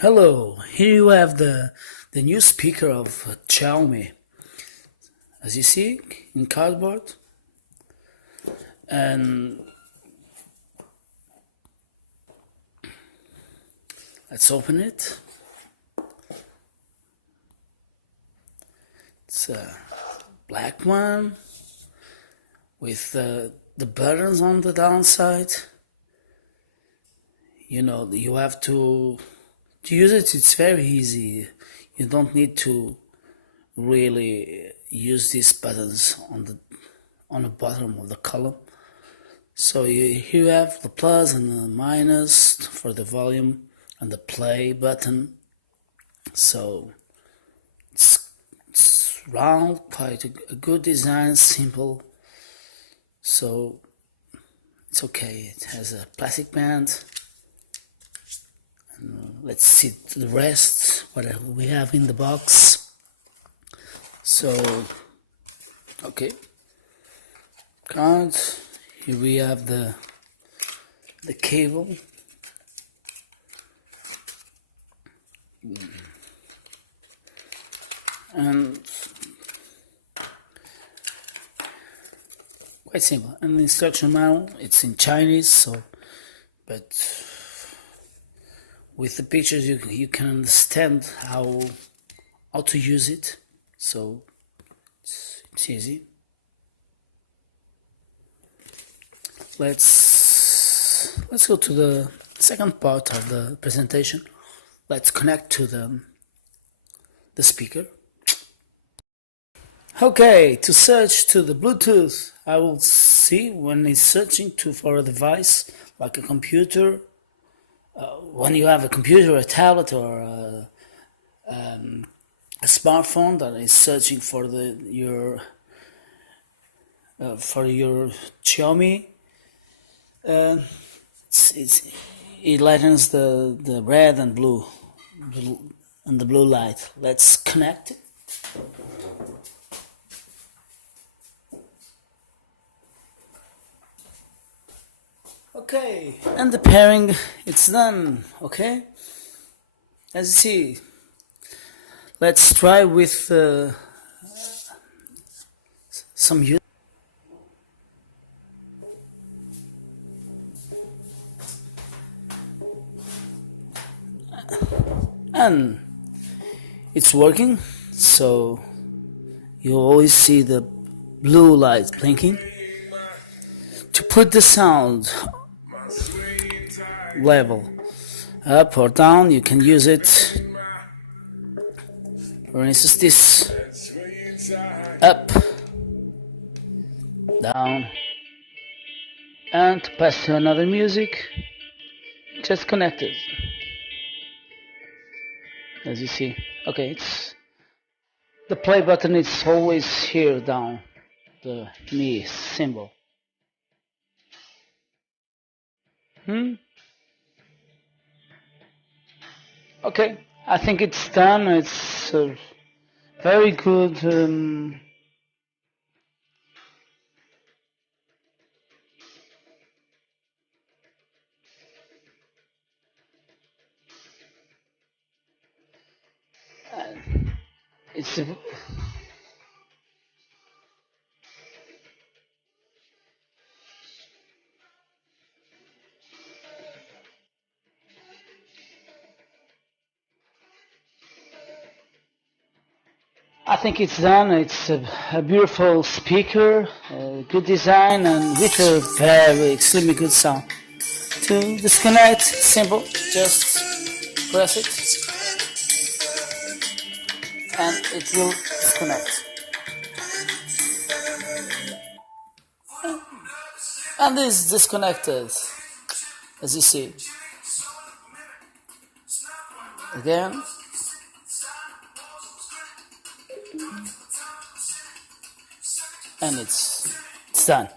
Hello, here you have the new speaker of Xiaomi, as you see in cardboard, and let's open it. It's a black one with the buttons on the downside. You know, you have to use it. It's very easy. You don't need to really use these buttons on the bottom of the column. So here you have the plus and the minus for the volume and the play button. So it's round, quite a good design, simple. So it's okay. It has a plastic band. Let's see the rest, what we have in the box. So, okay, card. Here we have the cable. And quite simple. And the instruction manual, it's in Chinese, so, but with the pictures you can understand how to use it, so it's easy. Let's go to the second part of the presentation. Let's connect to the speaker. Okay, to search to the Bluetooth, I will see when it's searching for a device like a computer. When you have a computer, a tablet, or a smartphone that is searching for your Xiaomi, it lightens the red and blue and the blue light. Let's connect it. Okay, and the pairing, it's done. Okay, as you see, let's try with some use. And it's working, so you always see the blue light blinking. To put the sound level up or down, you can use it. For instance, this up, down, and to pass to another music, just connect it. As you see, okay, it's the play button is always here down, the Mi symbol. Okay, I think it's done. It's very good. It's I think it's done. It's a beautiful speaker, good design, and with a very extremely good sound. To disconnect, simple, just press it, and it will disconnect. And this is disconnected, as you see. Again. And it's done.